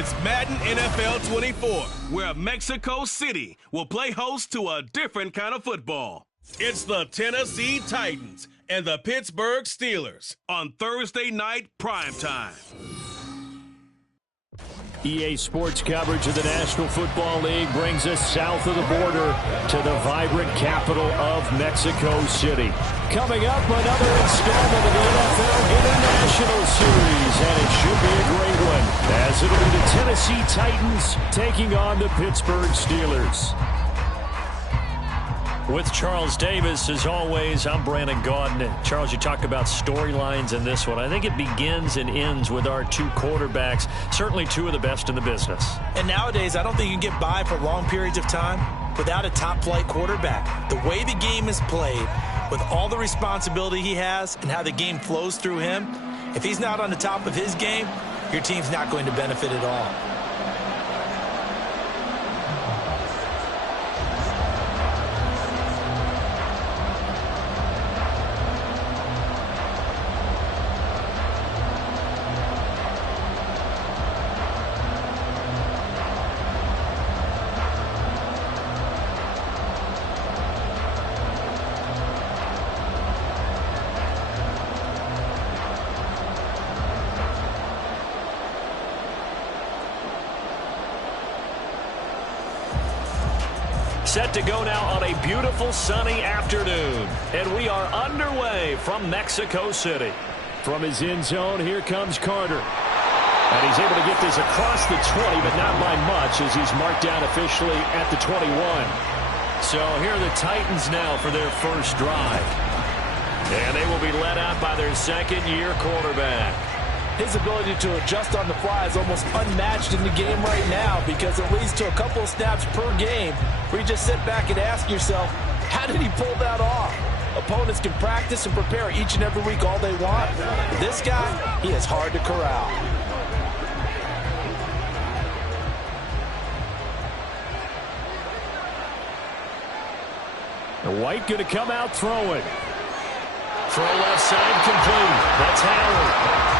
It's Madden NFL 24, where Mexico City will play host to a different kind of football. It's the Tennessee Titans and the Pittsburgh Steelers on Thursday night primetime. EA Sports coverage of the National Football League brings us south of the border to the vibrant capital of Mexico City. Coming up, another installment of the NFL International Series, and it should be a great one, as it'll be the Tennessee Titans taking on the Pittsburgh Steelers. With Charles Davis, as always, I'm Brandon Gaudin. Charles, you talk about storylines in this one. I think it begins and ends with our two quarterbacks, certainly two of the best in the business. And nowadays, I don't think you can get by for long periods of time without a top-flight quarterback. The way the game is played, with all the responsibility he has and how the game flows through him, if he's not on the top of his game, your team's not going to benefit at all. Set to go now on a beautiful sunny afternoon. And we are underway from Mexico City. From his end zone, here comes Carter. And he's able to get this across the 20, but not by much, as he's marked down officially at the 21. So here are the Titans now for their first drive. And they will be led out by their second-year quarterback. His ability to adjust on the fly is almost unmatched in the game right now, because it leads to a couple of snaps per game where you just sit back and ask yourself, how did he pull that off? Opponents can practice and prepare each and every week all they want. This guy, he is hard to corral. White going to come out throwing. Throw left side complete. That's Howard.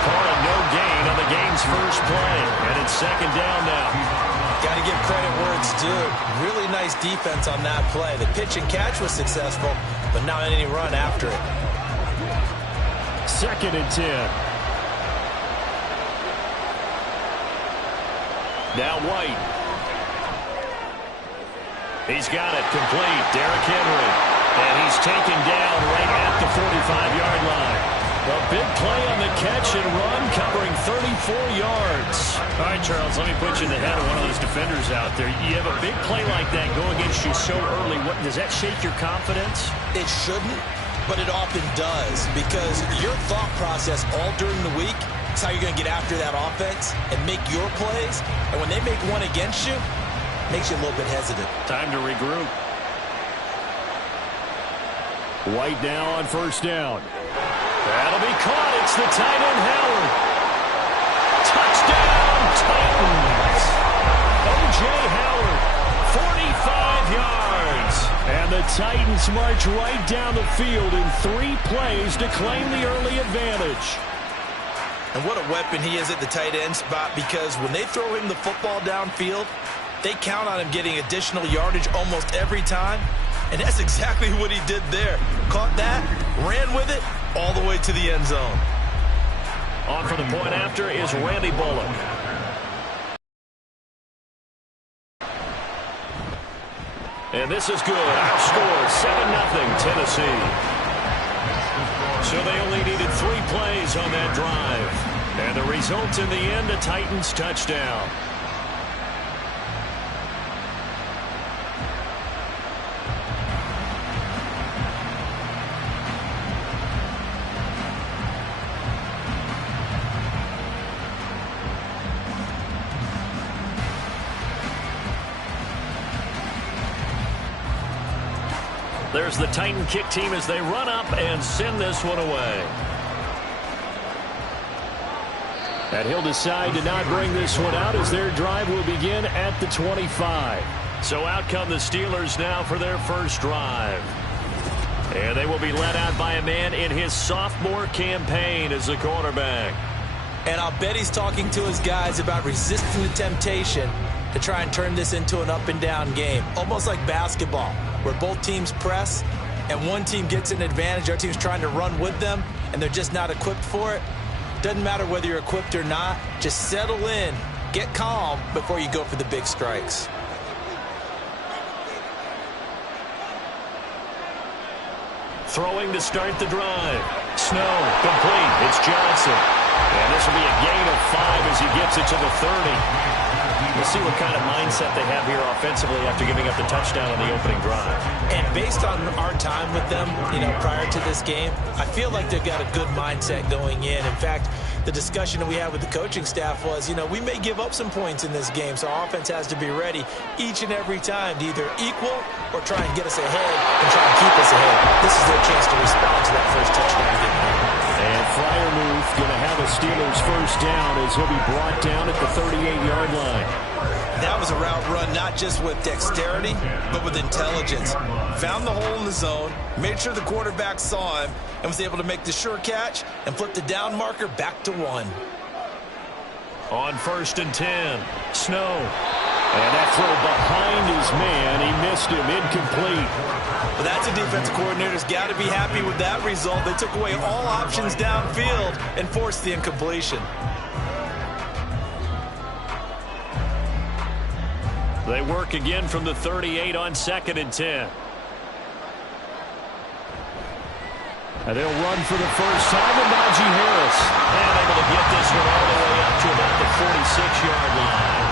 Calling no gain on the game's first play. And it's second down now. Got to give credit where it's due. Really nice defense on that play. The pitch and catch was successful, but not any run after it. Second and 10. Now White. He's got it complete. Derrick Henry. And he's taken down right at the 45-yard line. A big play on the catch and run, covering 34 yards. All right, Charles, let me put you in the head of one of those defenders out there. You have a big play like that go against you so early. Does that shake your confidence? It shouldn't, but it often does, because your thought process all during the week is how you're going to get after that offense and make your plays. And when they make one against you, it makes you a little bit hesitant. Time to regroup. White now on first down. That'll be caught. It's the tight end, Howard. Touchdown, Titans. O.J. Howard, 45 yards. And the Titans march right down the field in 3 plays to claim the early advantage. And what a weapon he is at the tight end spot, because when they throw him the football downfield, they count on him getting additional yardage almost every time. And that's exactly what he did there. Caught that, ran with it, all the way to the end zone. On for the point after is Randy Bullock. And this is good. Our score, 7-0 Tennessee. So they only needed 3 plays on that drive. And the result in the end, a Titans touchdown. There's the Titan kick team as they run up and send this one away. And he'll decide to not bring this one out as their drive will begin at the 25. So out come the Steelers now for their first drive. And they will be led out by a man in his sophomore campaign as the quarterback. And I'll bet he's talking to his guys about resisting the temptation to try and turn this into an up-and-down game. Almost like basketball, where both teams press, and one team gets an advantage, the other team's trying to run with them, and they're just not equipped for it. Doesn't matter whether you're equipped or not. Just settle in, get calm before you go for the big strikes. Throwing to start the drive. Snow, complete. It's Johnson. And this will be a gain of 5 as he gets it to the 30. We'll see what kind of mindset they have here offensively after giving up the touchdown on the opening drive. And based on our time with them, prior to this game, I feel like they've got a good mindset going in. In fact, the discussion that we had with the coaching staff was, we may give up some points in this game, so our offense has to be ready each and every time to either equal or try and get us ahead and try and keep us ahead. This is their chance to respond to that first touchdown game. And Freiermuth going to have a Steelers first down as he'll be brought down at the 38-yard line. That was a route run not just with dexterity, but with intelligence. Found the hole in the zone, made sure the quarterback saw him, and was able to make the sure catch and flip the down marker back to 1. On 1st and 10, Snow. And that throw behind his man, he missed him, incomplete. Well, that's a defensive coordinator's got to be happy with that result. They took away all options downfield and forced the incompletion. They work again from the 38 on 2nd and 10. And they'll run for the first time with Najee Harris. And able to get this one all the way up to about the 46-yard line.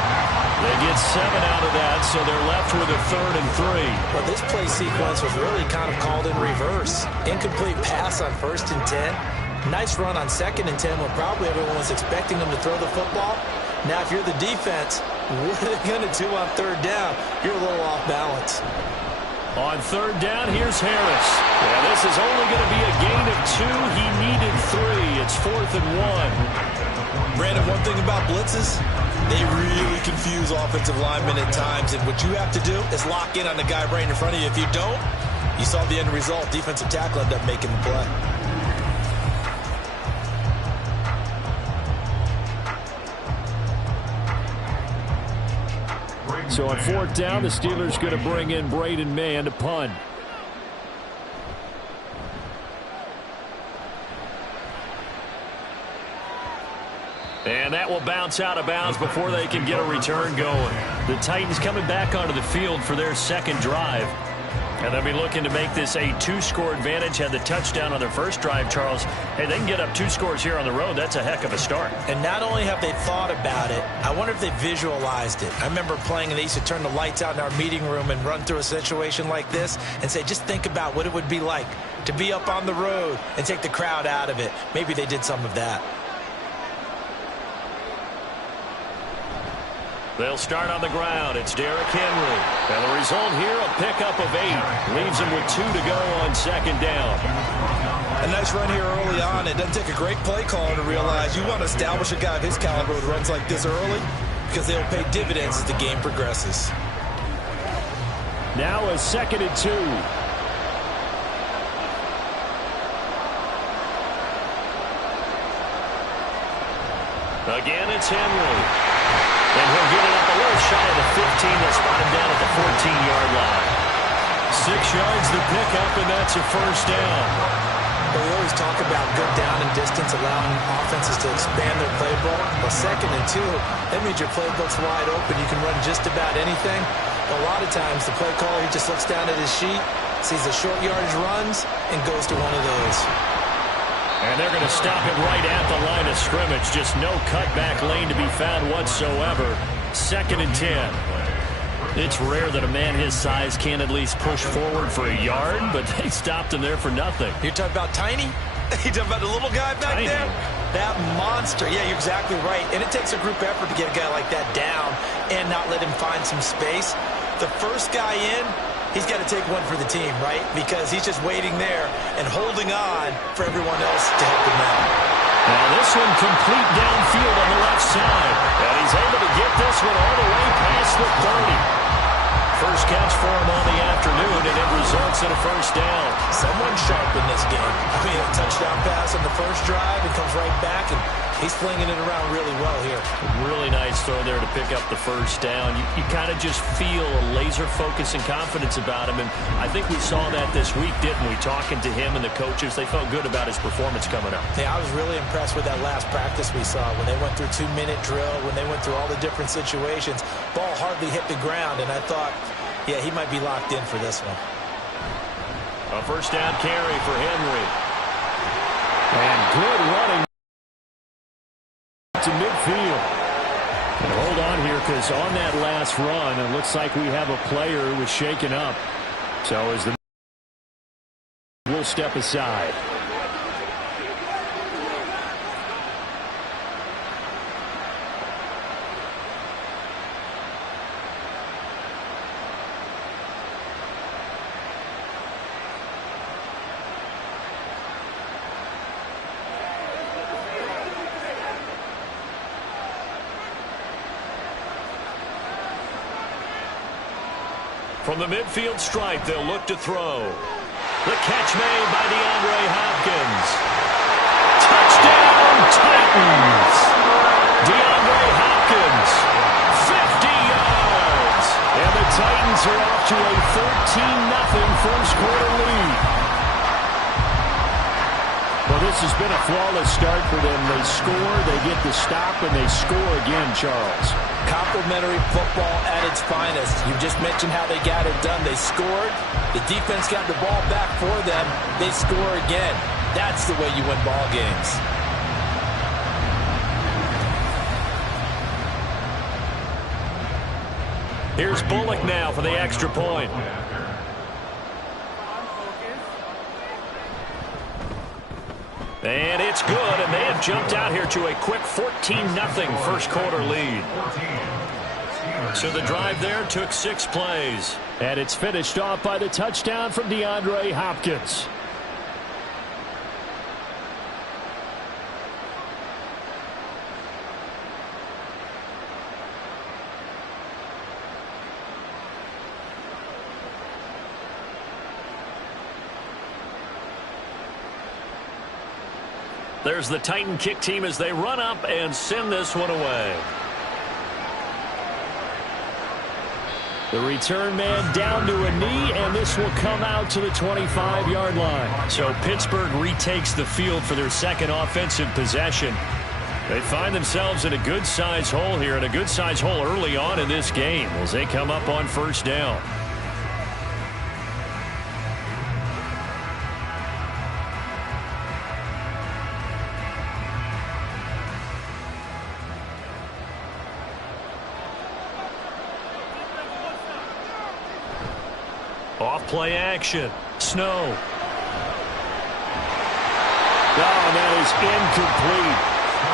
They get 7 out of that, so they're left with a 3rd and 3. Well, this play sequence was really kind of called in reverse. Incomplete pass on 1st and 10. Nice run on 2nd and 10 when probably everyone was expecting them to throw the football. Now, if you're the defense, what are they going to do on 3rd down? You're a little off balance. On 3rd down, here's Harris. Yeah, this is only going to be a gain of 2. He needed 3. It's 4th and 1. Brandon, one thing about blitzes, they really confuse offensive linemen at times, and what you have to do is lock in on the guy right in front of you. If you don't, you saw the end result. Defensive tackle ended up making the play. So on 4th down, the Steelers going to bring in Braden Mann to punt. And that will bounce out of bounds before they can get a return going. The Titans coming back onto the field for their 2nd drive. And they'll be looking to make this a 2-score advantage. Had the touchdown on their first drive, Charles. Hey, they can get up 2 scores here on the road. That's a heck of a start. And not only have they thought about it, I wonder if they visualized it. I remember playing, and they used to turn the lights out in our meeting room and run through a situation like this and say, just think about what it would be like to be up on the road and take the crowd out of it. Maybe they did some of that. They'll start on the ground. It's Derrick Henry. And the result here, a pickup of 8. Leaves him with 2 to go on 2nd down. A nice run here early on. It doesn't take a great play caller to realize you want to establish a guy of his caliber who runs like this early because they'll pay dividends as the game progresses. Now a 2nd and 2. Again, it's Henry. And he'll get it up a little shy of the 15. They'll spot him down at the 14-yard line. 6 yards the pickup, and that's a first down. Well, we always talk about good down and distance, allowing offenses to expand their playbook. Well, 2nd and 2, that means your playbook's wide open. You can run just about anything. But a lot of times, the play caller, he just looks down at his sheet, sees the short yardage runs, and goes to one of those. And they're going to stop it right at the line of scrimmage. Just no cutback lane to be found whatsoever. 2nd and 10. It's rare that a man his size can at least push forward for a yard, but they stopped him there for nothing. You're talking about tiny? You're talking about the little guy back Tiny. there? That monster. Yeah, you're exactly right. And it takes a group effort to get a guy like that down and not let him find some space. The first guy in, he's got to take one for the team, right? Because he's just waiting there and holding on for everyone else to help him out. Now this one complete downfield on the left side. And he's able to get this one all the way past the 30. First catch for him on the afternoon, and it results in a first down. Someone sharp in this game. I mean, a touchdown pass on the first drive and comes right back and He's flinging it around really well here. Really nice throw there to pick up the first down. You kind of just feel a laser focus and confidence about him, and I think we saw that this week, didn't we? Talking to him and the coaches, they felt good about his performance coming up. Yeah, I was really impressed with that last practice we saw when they went through 2-minute drill, when they went through all the different situations. Ball hardly hit the ground, and I thought, yeah, he might be locked in for this one. A first down carry for Henry. And good running to midfield. And hold on here, because on that last run, it looks like we have a player who was shaken up. So as the will step aside. From the midfield stripe, they'll look to throw. The catch made by DeAndre Hopkins. Touchdown, Titans! DeAndre Hopkins, 50 yards! And the Titans are off to a 13-0 first quarter lead. Well, this has been a flawless start for them. They score, they get the stop, and they score again, Charles. Complimentary football at its finest. You just mentioned how they got it done. They scored. The defense got the ball back for them. They score again. That's the way you win ball games. Here's Bullock now for the extra point. And it's good, and they have jumped out here to a quick 14-0 first quarter lead. So the drive there took 6 plays. And it's finished off by the touchdown from DeAndre Hopkins. There's the Titan kick team as they run up and send this one away. The return man down to a knee, and this will come out to the 25-yard line. So Pittsburgh retakes the field for their second offensive possession. They find themselves in a good-sized hole here, and a good-sized hole early on in this game as they come up on first down. Off-play action. Snow. Oh, that is incomplete.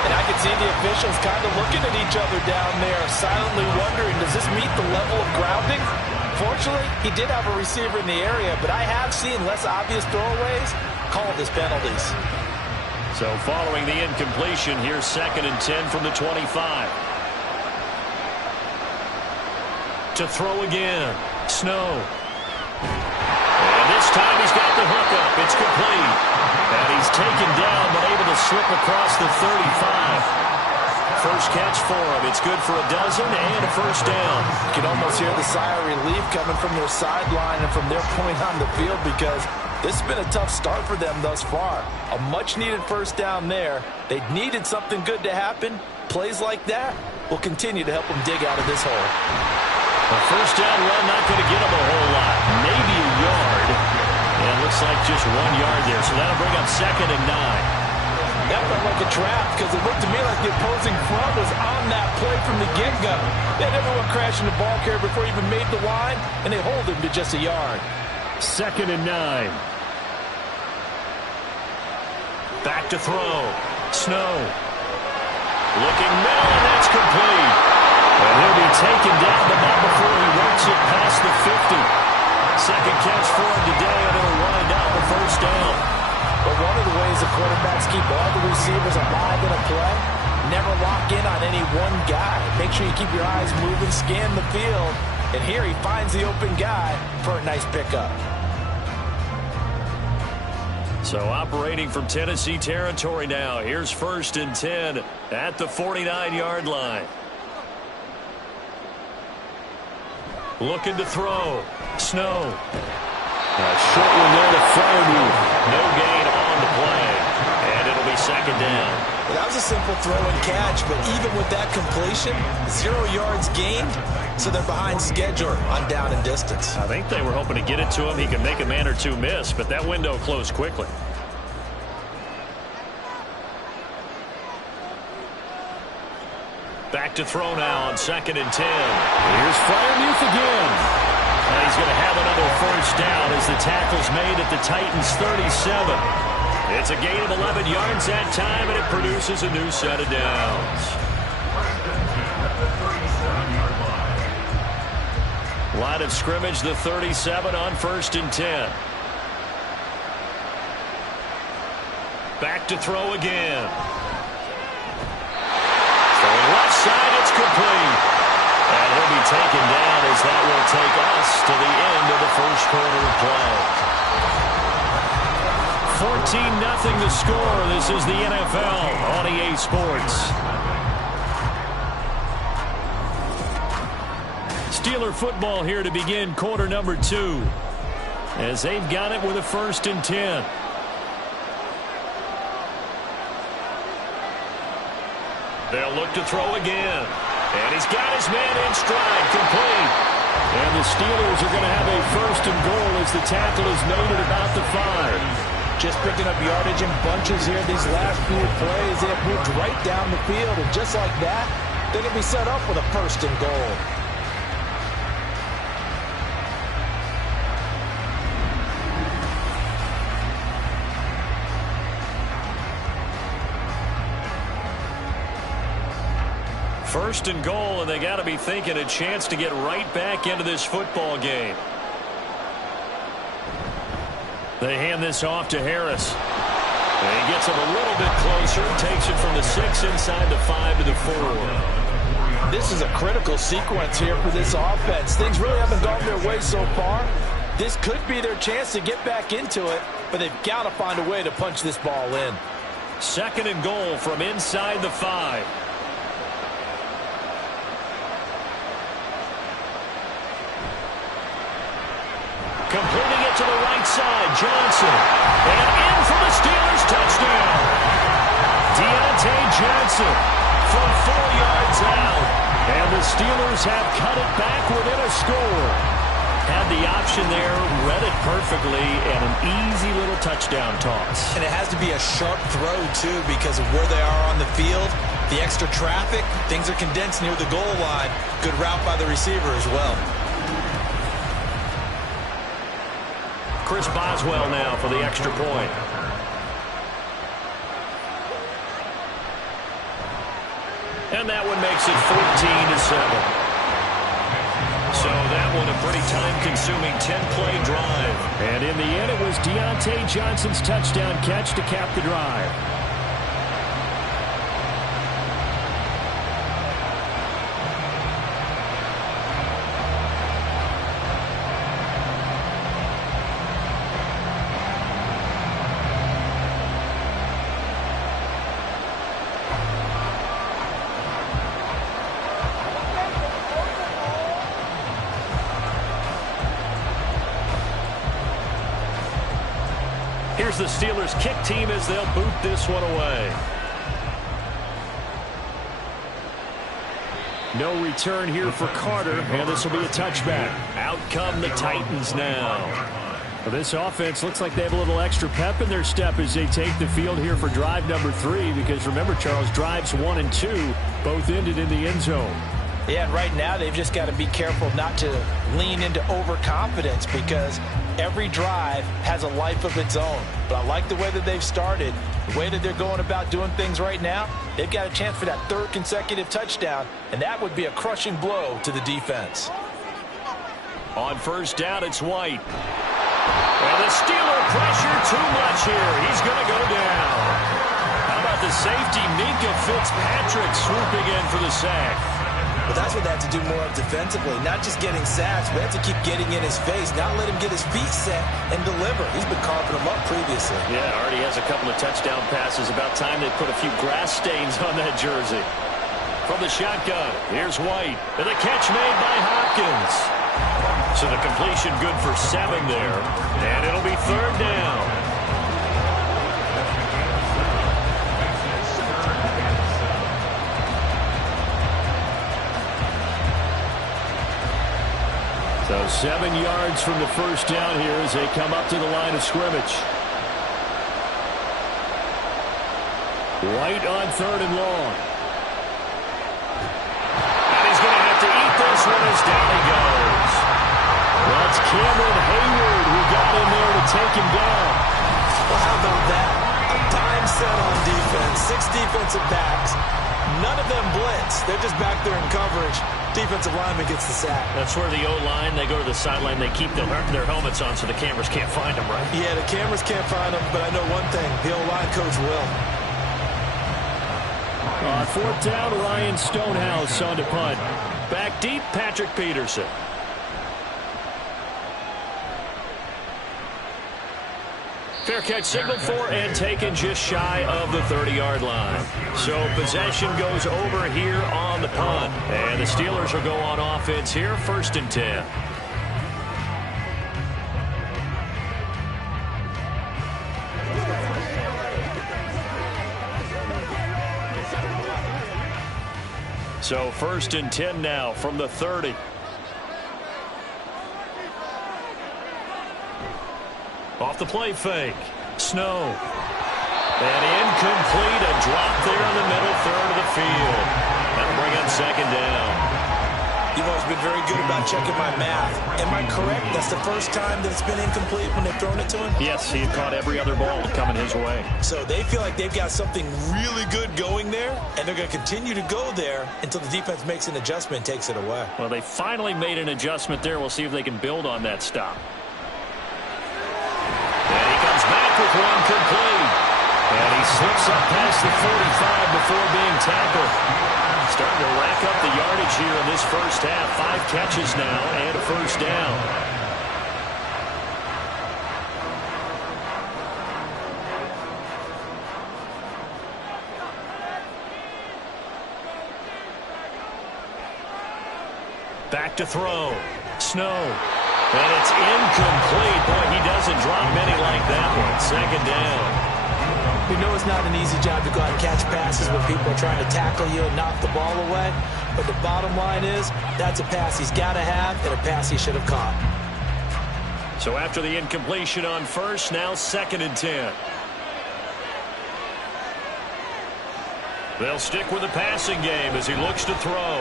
And I can see the officials kind of looking at each other down there, silently wondering, does this meet the level of grounding? Fortunately, he did have a receiver in the area, but I have seen less obvious throwaways called as penalties. So following the incompletion, here's 2nd and 10 from the 25. To throw again. Snow. And this time he's got the hook up. It's complete. And he's taken down but able to slip across the 35. First catch for him. It's good for a dozen and a first down. You can almost hear the sigh of relief coming from their sideline and from their point on the field, because this has been a tough start for them thus far. A much-needed first down there. They needed something good to happen. Plays like that will continue to help them dig out of this hole. A first down run, not going to get him a whole lot. Maybe a yard. And it looks like just 1 yard there. So that'll bring up 2nd and 9. That felt like a trap, because it looked to me like the opposing front was on that play from the get-go. They had everyone crashing the ball carrier before he even made the line, and they hold him to just a yard. 2nd and 9. Back to throw. Snow. Looking middle, and that's complete. And he'll be taken down, but not before he works it past the 50. Second catch for him today, and it'll wind out the first down. But one of the ways the quarterbacks keep all the receivers alive in a play, never lock in on any one guy. Make sure you keep your eyes moving, scan the field, and here he finds the open guy for a nice pickup. So operating from Tennessee territory now. Here's 1st and 10 at the 49-yard line. Looking to throw. Snow. A short one there to Freiermuth. No gain on the play. And it'll be 2nd down. Well, that was a simple throw and catch, but even with that completion, 0 yards gained, so they're behind schedule on down and distance. I think they were hoping to get it to him. He could make a man or two miss, but that window closed quickly. Back to throw now on 2nd and 10. Here's Freiermuth again. And he's going to have another 1st down as the tackle's made at the Titans' 37. It's a gain of 11 yards that time, and it produces a new set of downs. Line of scrimmage, the 37 on 1st and 10. Back to throw again. Throwing left side, it's complete. And he'll be taken down as that will take us to the end of the 1st quarter of play. 14-0 the score. This is the NFL on EA Sports. Steeler football here to begin quarter number 2. As they've got it with a 1st and 10. They'll look to throw again. And he's got his man in stride, complete. And the Steelers are going to have a 1st and goal as the tackle is made at about the 5. Just picking up yardage in bunches here these last few plays. They have moved right down the field, and just like that, they're going to be set up with a 1st and goal. First and goal, and they got to be thinking a chance to get right back into this football game. They hand this off to Harris. And he gets him a little bit closer, takes it from the 6 inside the 5 to the 4. This is a critical sequence here for this offense. Things really haven't gone their way so far. This could be their chance to get back into it, but they've got to find a way to punch this ball in. 2nd and goal from inside the 5. Completing it to the right side, Johnson. And in for the Steelers, touchdown. Deontay Johnson from 4 yards out. And the Steelers have cut it back within a score. Had the option there, read it perfectly, and an easy little touchdown toss. And it has to be a sharp throw, too, because of where they are on the field. The extra traffic, things are condensed near the goal line. Good route by the receiver as well. Chris Boswell now for the extra point. And that one makes it 14-7. So that one a pretty time-consuming 10-play drive. And in the end, it was Deontay Johnson's touchdown catch to cap the drive. Here's the Steelers kick team as they'll boot this one away. No return here for Carter, and this will be a touchback. Out come the Titans now. Well, this offense looks like they have a little extra pep in their step as they take the field here for drive number 3, because remember, Charles, drives 1 and 2 both ended in the end zone. Yeah, and right now they've just got to be careful not to lean into overconfidence, because every drive has a life of its own. But I like the way that they've started, the way that they're going about doing things right now. They've got a chance for that 3rd consecutive touchdown, and that would be a crushing blow to the defense. On 1st down, it's White. And the Steeler pressure too much here. He's going to go down. How about the safety, Minka Fitzpatrick, swooping in for the sack? But that's what they have to do more of defensively, not just getting sacks, but they have to keep getting in his face, not let him get his feet set and deliver. He's been carving them up previously. Yeah, already has a couple of touchdown passes. About time they put a few grass stains on that jersey. From the shotgun, here's White. And the catch made by Hopkins. So the completion good for 7 there. And it'll be 3rd down. So 7 yards from the first down here as they come up to the line of scrimmage. White on 3rd and long. And he's going to have to eat this one as down he goes. That's Cameron Hayward who got in there to take him down. Well, how about that? A dime set on defense, 6 defensive backs. None of them blitz. They're just back there in coverage. Defensive lineman gets the sack. That's where the O-line, they go to the sideline, they keep their helmets on so the cameras can't find them, right? Yeah, the cameras can't find them, but I know one thing. The O-line coach will. On 4th down, Ryan Stonehouse on to punt. Back deep, Patrick Peterson. Fair catch signaled for and taken just shy of the 30-yard line. So possession goes over here on the punt. And the Steelers will go on offense here, 1st and 10. So 1st and 10 now from the 30. Off the play fake. Snow. And incomplete. A drop there in the middle 3rd of the field. That'll bring up 2nd down. You've always been very good about checking my math. Am I correct? That's the first time that it's been incomplete when they've thrown it to him? Yes, he had caught every other ball coming his way. So they feel like they've got something really good going there, and they're going to continue to go there until the defense makes an adjustment and takes it away. Well, they finally made an adjustment there. We'll see if they can build on that stop. And he comes back with one complete. And he slips up past the 45 before being tackled. Starting to rack up the yardage here in this first half. 5 catches now and a 1st down. Back to throw. Snow. And it's incomplete. Boy, he doesn't drop many like that one. 2nd down. We know it's not an easy job to go out and catch passes when people are trying to tackle you and knock the ball away. But the bottom line is, that's a pass he's got to have and a pass he should have caught. So after the incompletion on 1st, now 2nd and 10. They'll stick with the passing game as he looks to throw.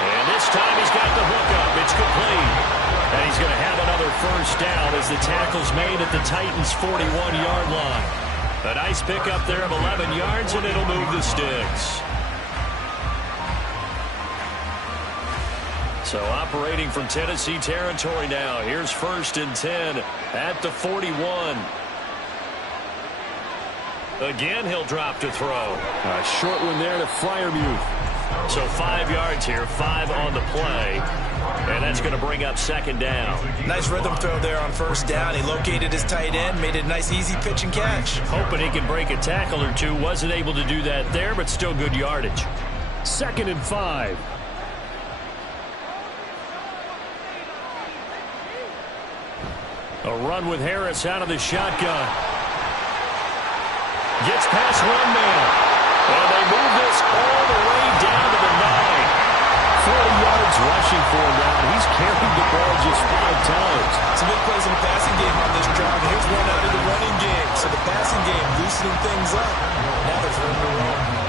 And this time he's got the hook up. It's complete. And he's going to have another 1st down as the tackle's made at the Titans' 41-yard line. A nice pickup there of 11 yards, and it'll move the sticks. So operating from Tennessee territory now. Here's 1st and 10 at the 41. Again, he'll drop to throw. A short one there to Freiermuth. So 5 yards here, 5 on the play. And that's going to bring up 2nd down. Nice rhythm throw there on 1st down. He located his tight end, made it a nice easy pitch and catch. Hoping he can break a tackle or two. Wasn't able to do that there, but still good yardage. 2nd and 5. A run with Harris out of the shotgun. Gets past one man. And they move this all the way down to the 9. 40 yards rushing for him now. He's carried the ball just 5 times. Some big plays in the passing game on this drive. And here's one out of the running game. So the passing game loosening things up. Now they're throwing the roll.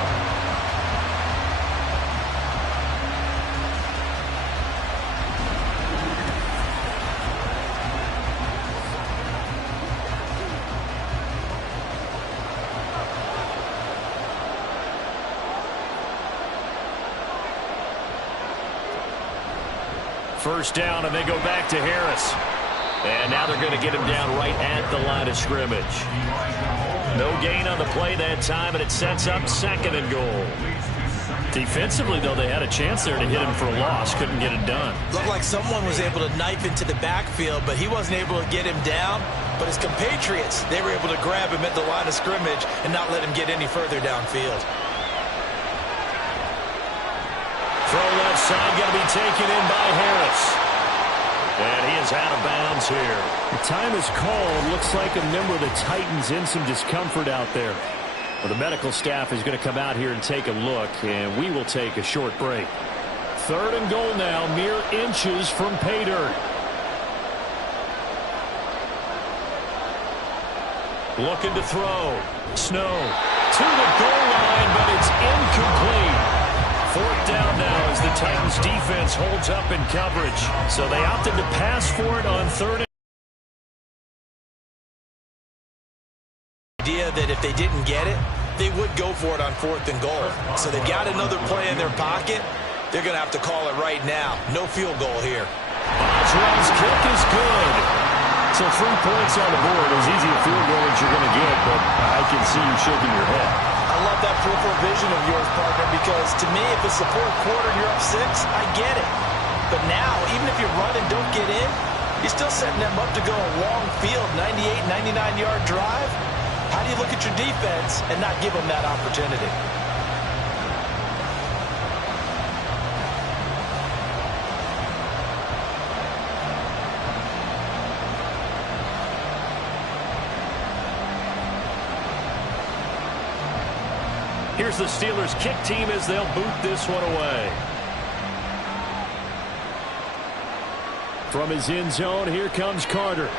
First down, and they go back to Harris. And now they're going to get him down right at the line of scrimmage. No gain on the play that time, and it sets up 2nd and goal. Defensively, though, they had a chance there to hit him for a loss. Couldn't get it done. Looked like someone was able to knife into the backfield, but he wasn't able to get him down. But his compatriots, they were able to grab him at the line of scrimmage and not let him get any further downfield. Throw left side, going to be taken in by Harris. And he is out of bounds here. The time is called. Looks like a member of the Titans in some discomfort out there. Well, the medical staff is going to come out here and take a look, and we will take a short break. 3rd and goal now, mere inches from pay dirt. Looking to throw. Snow to the goal line, but it's incomplete. 4th down now as the Titans defense holds up in coverage. So they opted to pass for it on 3rd and idea that if they didn't get it, they would go for it on 4th and goal. So they've got another play in their pocket. They're going to have to call it right now. No field goal here. Boswell's kick is good. So 3 points on the board. As easy a field goal as you're going to get, but I can see you shaking your head. I love that peripheral vision of yours, partner, because to me, if it's the 4th quarter and you're up 6, I get it. But now, even if you run and don't get in, you're still setting them up to go a long field, 98, 99-yard drive. How do you look at your defense and not give them that opportunity? Here's the Steelers' kick team as they'll boot this one away. From his end zone, here comes Carter.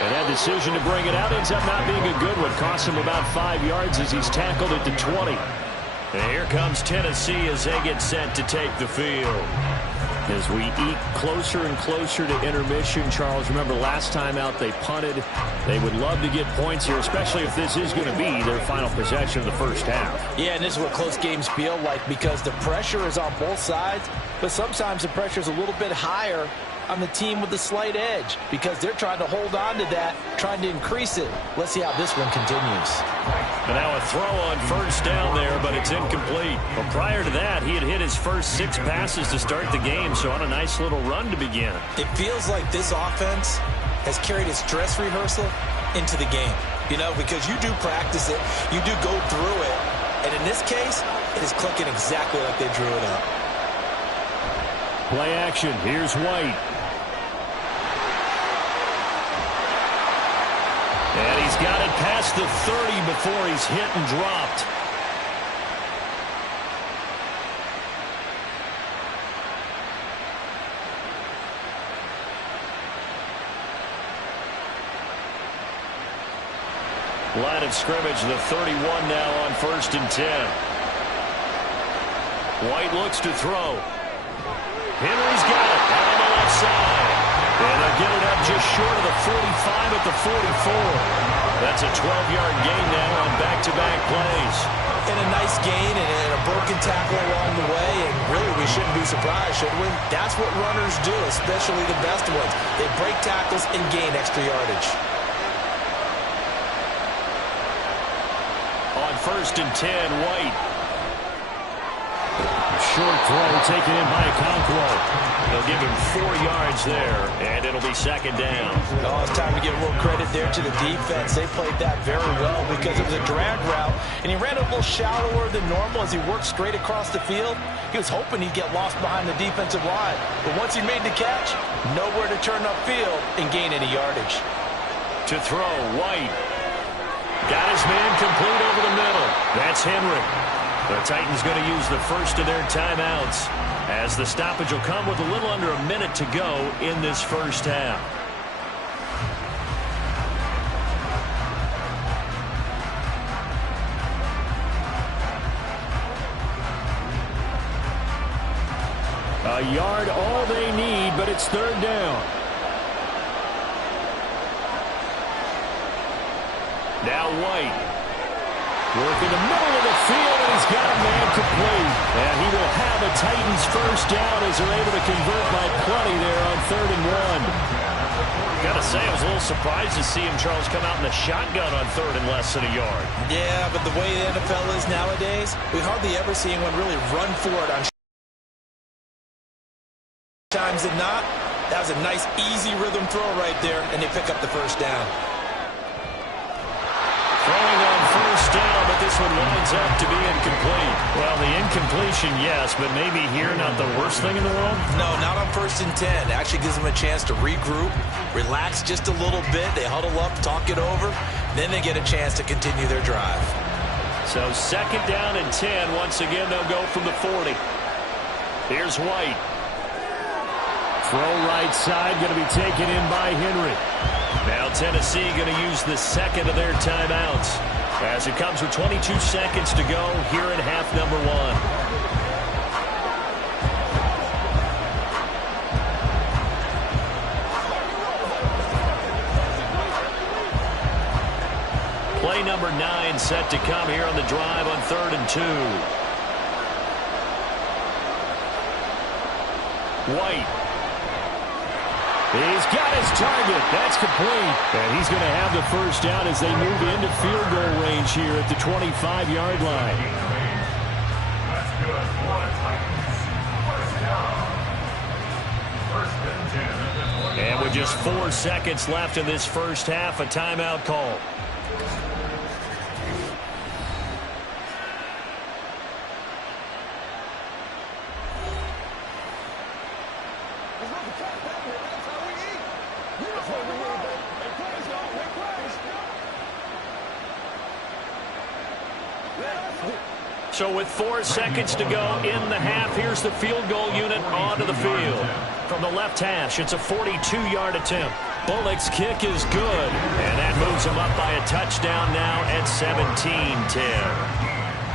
And that decision to bring it out ends up not being a good one. Costs him about 5 yards as he's tackled at the 20. And here comes Tennessee as they get set to take the field. As we eke closer and closer to intermission, Charles, remember last time out they punted. They would love to get points here, especially if this is going to be their final possession of the first half. Yeah, and this is what close games feel like because the pressure is on both sides, but sometimes the pressure is a little bit higher on the team with the slight edge because they're trying to hold on to that, trying to increase it. Let's see how this one continues. And now a throw on 1st down there, but it's incomplete. But prior to that, he had hit his first 6 passes to start the game, so on a nice little run to begin. It feels like this offense has carried its dress rehearsal into the game, you know, because you do practice it, you do go through it, and in this case, it is clicking exactly like they drew it up. Play action. Here's White. And he's got it past the 30 before he's hit and dropped. Line of scrimmage, the 31 now on 1st and 10. White looks to throw. Henry's got it out on the left side. And they'll get it up just short of the 45 at the 44. That's a 12-yard gain now on back-to-back plays. And a nice gain and a broken tackle along the way. And really, we shouldn't be surprised, should we? That's what runners do, especially the best ones. They break tackles and gain extra yardage. On 1st and 10, White. Short throw taken in by Okonkwo. They'll give him 4 yards there, and it'll be 2nd down. Oh, it's time to give a little credit there to the defense. They played that very well because it was a drag route, and he ran a little shallower than normal as he worked straight across the field. He was hoping he'd get lost behind the defensive line, but once he made the catch, nowhere to turn upfield and gain any yardage. To throw, White. Got his man complete over the middle. That's Henry. The Titans going to use the first of their timeouts as the stoppage will come with a little under a minute to go in this first half. A yard all they need, but it's 3rd down. Now White. Work in the middle of the field, and he's got a man complete. And he will have a Titans first down as they're able to convert by plenty there on 3rd and 1. Gotta say, I was a little surprised to see him, Charles, come out in the shotgun on 3rd and less than a yard. Yeah, but the way the NFL is nowadays, we hardly ever see anyone really run for it on times than not. That was a nice, easy rhythm throw right there, and they pick up the first down. Throwing on first down, but this one winds up to be incomplete. Well, the incompletion, yes, but maybe here not the worst thing in the world? No, not on 1st and 10. Actually gives them a chance to regroup, relax just a little bit. They huddle up, talk it over. Then they get a chance to continue their drive. So 2nd down and 10. Once again, they'll go from the 40. Here's White. Throw right side, going to be taken in by Henry. Now Tennessee going to use the 2nd of their timeouts as it comes with 22 seconds to go here in half number 1. Play number 9 set to come here on the drive on 3rd and 2. White. He's got his target. That's complete. And he's going to have the first down as they move into field goal range here at the 25-yard line. And with just 4 seconds left in this first half, a timeout call. So with 4 seconds to go in the half, here's the field goal unit onto the field. From the left hash, it's a 42-yard attempt. Bullock's kick is good, and that moves him up by a touchdown now at 17-10.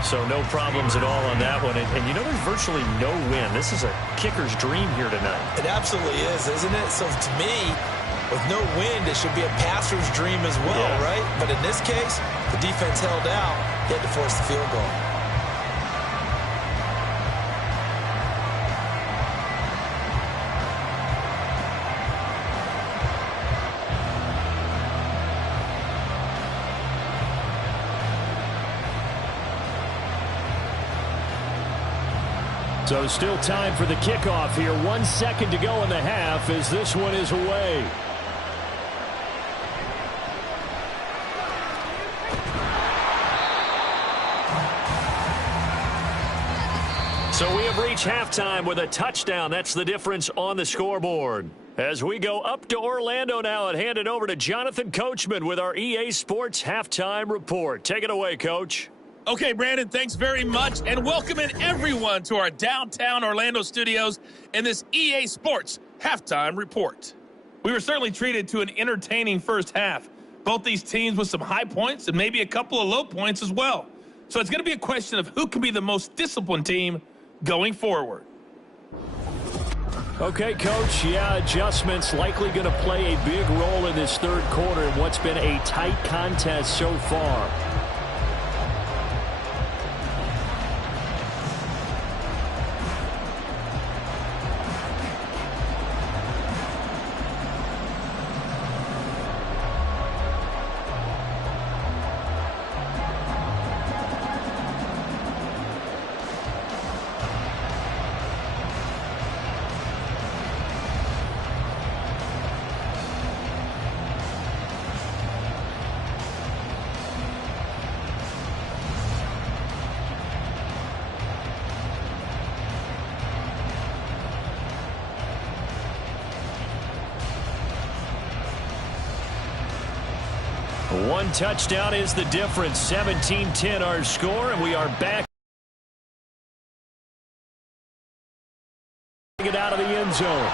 So no problems at all on that one. And you know, there's virtually no wind. This is a kicker's dream here tonight. It absolutely is, isn't it? So to me, with no wind, it should be a passer's dream as well, right? But in this case, the defense held out. They had to force the field goal. So still time for the kickoff here. 1 second to go in the half as this one is away. So we have reached halftime with a touchdown. That's the difference on the scoreboard. As we go up to Orlando now and hand it over to Jonathan Coachman with our EA Sports Halftime Report. Take it away, Coach. Okay, Brandon, thanks very much, and welcoming everyone to our downtown Orlando studios in this EA Sports Halftime Report. We were certainly treated to an entertaining first half. Both these teams with some high points and maybe a couple of low points as well. So it's going to be a question of who can be the most disciplined team going forward. Okay, Coach, adjustments likely going to play a big role in this third quarter in what's been a tight contest so far. One touchdown is the difference. 17-10 our score, and we are back. It out of the end zone.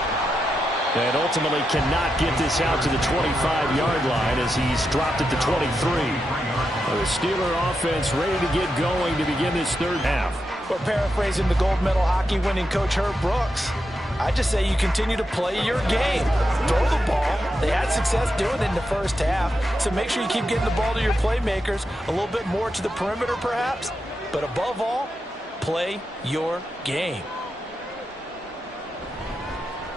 And ultimately cannot get this out to the 25-yard line as he's dropped at the 23. The Steeler offense ready to get going to begin this third half. Or paraphrasing the gold medal hockey winning coach Herb Brooks, I just say you continue to play your game. Throw the ball. They had success doing it in the first half, so make sure you keep getting the ball to your playmakers, a little bit more to the perimeter perhaps, but above all, play your game.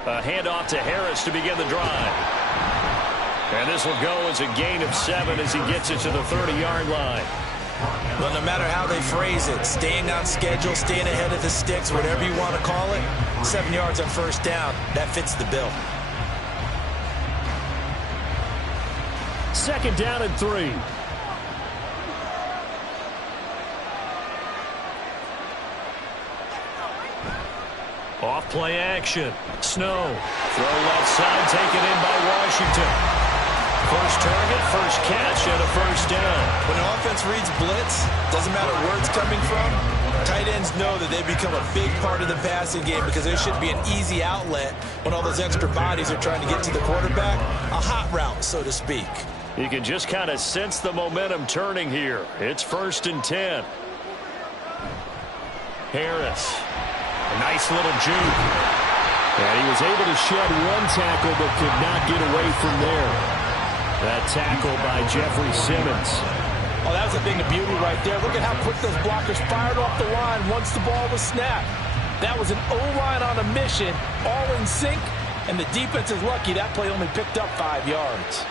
A handoff to Harris to begin the drive. And this will go as a gain of 7 as he gets it to the 30-yard line. Well, no matter how they phrase it, staying on schedule, staying ahead of the sticks, whatever you want to call it, 7 yards on first down, that fits the bill. 2nd down and 3. Off play action. Snow. Throw left side, taken in by Washington. First target, first catch, and a first down. When the offense reads blitz, doesn't matter where it's coming from, tight ends know that they become a big part of the passing game because there should be an easy outlet when all those extra bodies are trying to get to the quarterback. A hot route, so to speak. You can just kind of sense the momentum turning here. It's 1st and 10. Harris. A nice little juke. And he was able to shed one tackle but could not get away from there. That tackle by Jeffrey Simmons. Oh, that was a thing of beauty right there. Look at how quick those blockers fired off the line once the ball was snapped. That was an O-line on a mission, all in sync, and the defense is lucky that play only picked up 5 yards.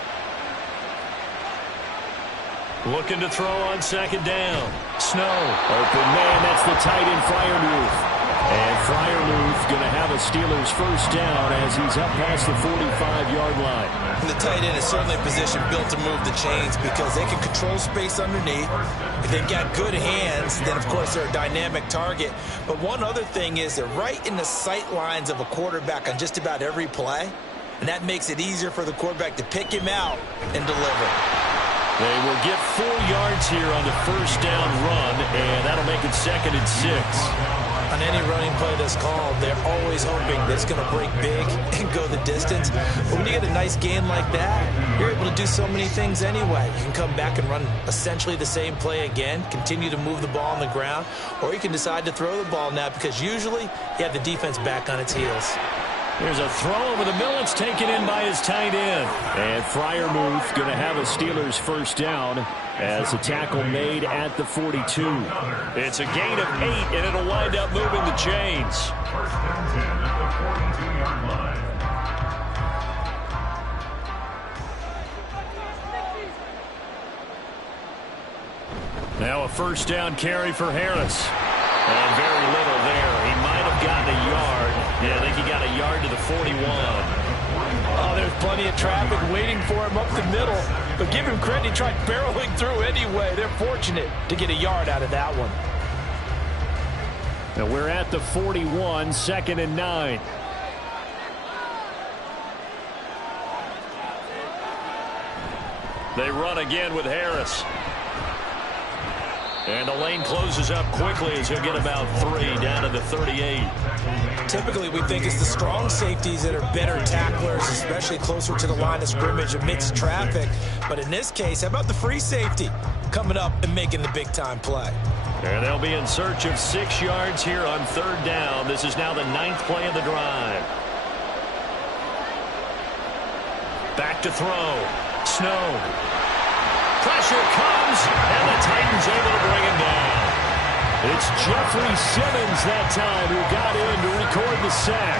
Looking to throw on 2nd down. Snow. Open man, that's the tight end Freiermuth. And Freiermuth going to have a Steelers first down as he's up past the 45-yard line. And the tight end is certainly a position built to move the chains because they can control space underneath. If they've got good hands, then of course they're a dynamic target. But one other thing is they're right in the sight lines of a quarterback on just about every play. And that makes it easier for the quarterback to pick him out and deliver. They will get 4 yards here on the first down run, and that'll make it 2nd and 6. On any running play that's called, they're always hoping that it's going to break big and go the distance. But when you get a nice gain like that, you're able to do so many things anyway. You can come back and run essentially the same play again, continue to move the ball on the ground, or you can decide to throw the ball now because usually you have the defense back on its heels. There's a throw over the middle. It's taken in by his tight end. And Freiermuth going to have a Steelers first down as a tackle made at the 42. It's a gain of 8, and it'll wind up moving the chains. Now a first down carry for Harris. And very little there. He might have gotten a yard. Yeah, I think he got a yard to the 41. Oh, there's plenty of traffic waiting for him up the middle. But give him credit, he tried barreling through anyway. They're fortunate to get a yard out of that one. Now we're at the 41, 2nd and 9. They run again with Harris. And the lane closes up quickly as he'll get about 3 down to the 38. Typically, we think it's the strong safeties that are better tacklers, especially closer to the line of scrimmage amidst traffic. But in this case, how about the free safety coming up and making the big-time play? And they'll be in search of 6 yards here on 3rd down. This is now the 9th play of the drive. Back to throw. Snow. Pressure comes, and the Titans able to bring him down. It's Jeffrey Simmons that time who got in to record the sack.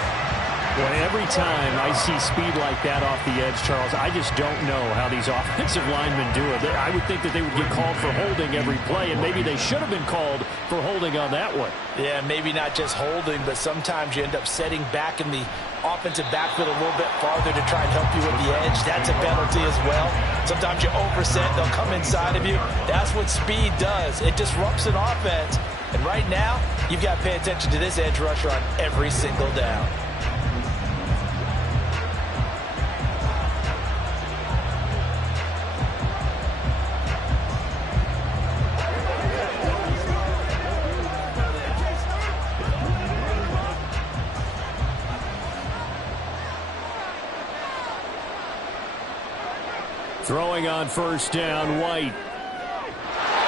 Well, every time I see speed like that off the edge, Charles, I just don't know how these offensive linemen do it. I would think that they would get called for holding every play, and maybe they should have been called for holding on that one. Yeah, maybe not just holding, but sometimes you end up setting back in the offensive backfield a little bit farther to try and help you with the edge. That's a penalty as well. Sometimes you overset, they'll come inside of you. That's what speed does. It disrupts an offense. And right now, you've got to pay attention to this edge rusher on every single down. Throwing on first down, White.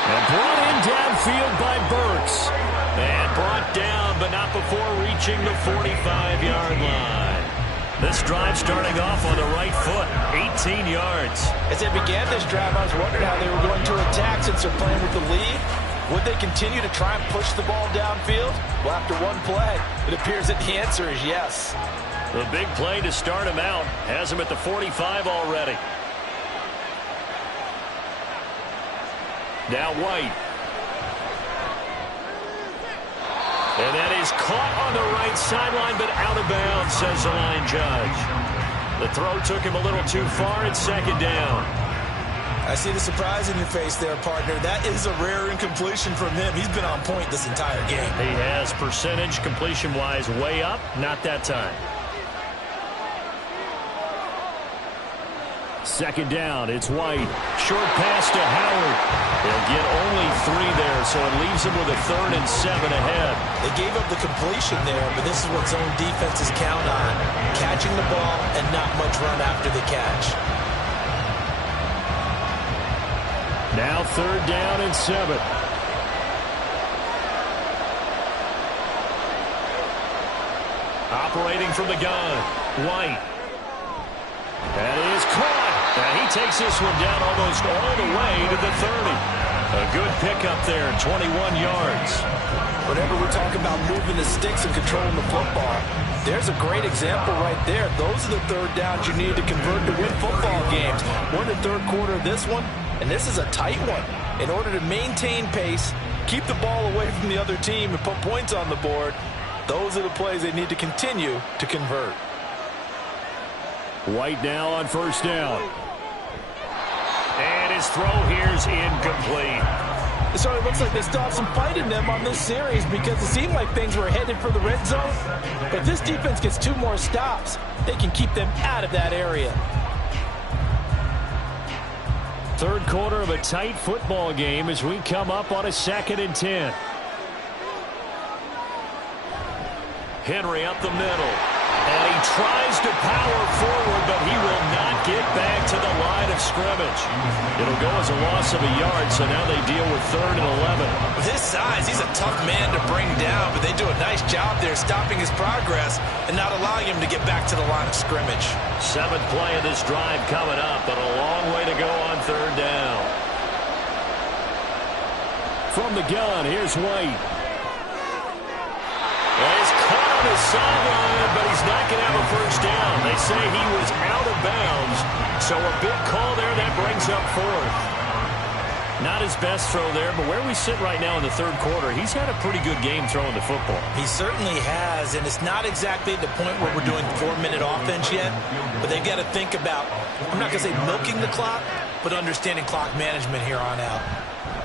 And brought in downfield by Burks. And brought down, but not before reaching the 45-yard line. This drive starting off on the right foot, 18 yards. As they began this drive, I was wondering how they were going to attack since they're playing with the lead. Would they continue to try and push the ball downfield? Well, after one play, it appears that the answer is yes. The big play to start him out has him at the 45 already. Now White. And that is caught on the right sideline, but out of bounds, says the line judge. The throw took him a little too far. It's second down. I see the surprise in your face there, partner. That is a rare incompletion from him. He's been on point this entire game. He has percentage completion-wise way up. Not that time. Second down, it's White. Short pass to Howard. He'll get only 3 there, so it leaves him with a 3rd and 7 ahead. They gave up the completion there, but this is what zone defenses count on. Catching the ball and not much run after the catch. Now 3rd down and 7. Operating from the gun, White. That is caught. And he takes this one down almost all the way to the 30. A good pickup there, 21 yards. Whenever we talk about moving the sticks and controlling the football, there's a great example right there. Those are the 3rd downs you need to convert to win football games. We're in the 3rd quarter of this one, and this is a tight one. In order to maintain pace, keep the ball away from the other team, and put points on the board, those are the plays they need to continue to convert. White now on 1st down. And his throw here is incomplete. So it looks like they still have some fight in them on this series because it seemed like things were headed for the red zone. But if this defense gets 2 more stops, they can keep them out of that area. 3rd quarter of a tight football game as we come up on a 2nd and 10. Henry up the middle. And he tries to power forward, but he will not get back to the line of scrimmage. It'll go as a loss of a yard, so now they deal with 3rd and 11. With his size, he's a tough man to bring down, but they do a nice job there stopping his progress and not allowing him to get back to the line of scrimmage. 7th play of this drive coming up, but a long way to go on 3rd down. From the gun, here's White. He's caught on his sideline, but he's not going to have a 1st down. They say he was out of bounds, so a big call there that brings up 4th. Not his best throw there, but where we sit right now in the 3rd quarter, he's had a pretty good game throwing the football. He certainly has, and it's not exactly the point where we're doing 4-minute offense yet, but they've got to think about, I'm not going to say milking the clock, but understanding clock management here on out.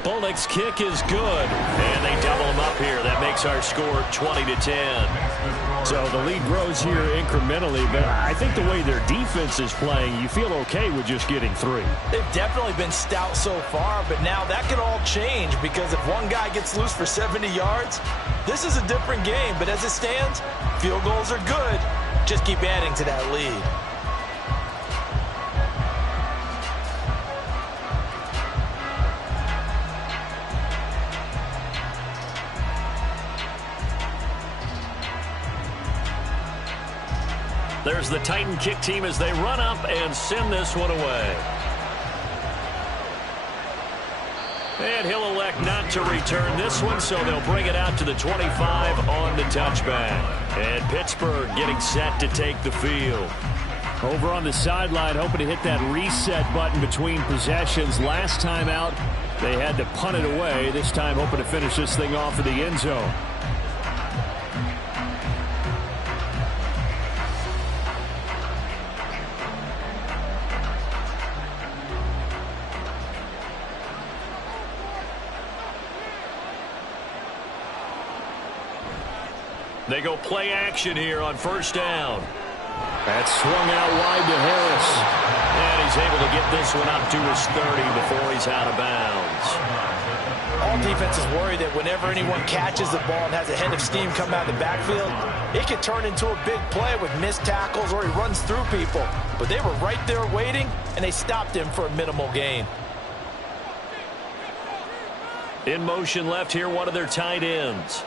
Bullock's kick is good, and they double him up here. That makes our score 20-10. So the lead grows here incrementally, but I think the way their defense is playing, you feel okay with just getting 3. They've definitely been stout so far, but now that could all change because if one guy gets loose for 70 yards, this is a different game. But as it stands, field goals are good. Just keep adding to that lead. There's the Titan kick team as they run up and send this one away. And he'll elect not to return this one, so they'll bring it out to the 25 on the touchback. And Pittsburgh getting set to take the field. Over on the sideline, hoping to hit that reset button between possessions. Last time out, they had to punt it away. This time hoping to finish this thing off in the end zone. They go play action here on 1st down. That's swung out wide to Harris. And he's able to get this one up to his 30 before he's out of bounds. All defenses worry that whenever anyone catches the ball and has a head of steam come out of the backfield, it can turn into a big play with missed tackles or he runs through people. But they were right there waiting, and they stopped him for a minimal gain. In motion left here, one of their tight ends.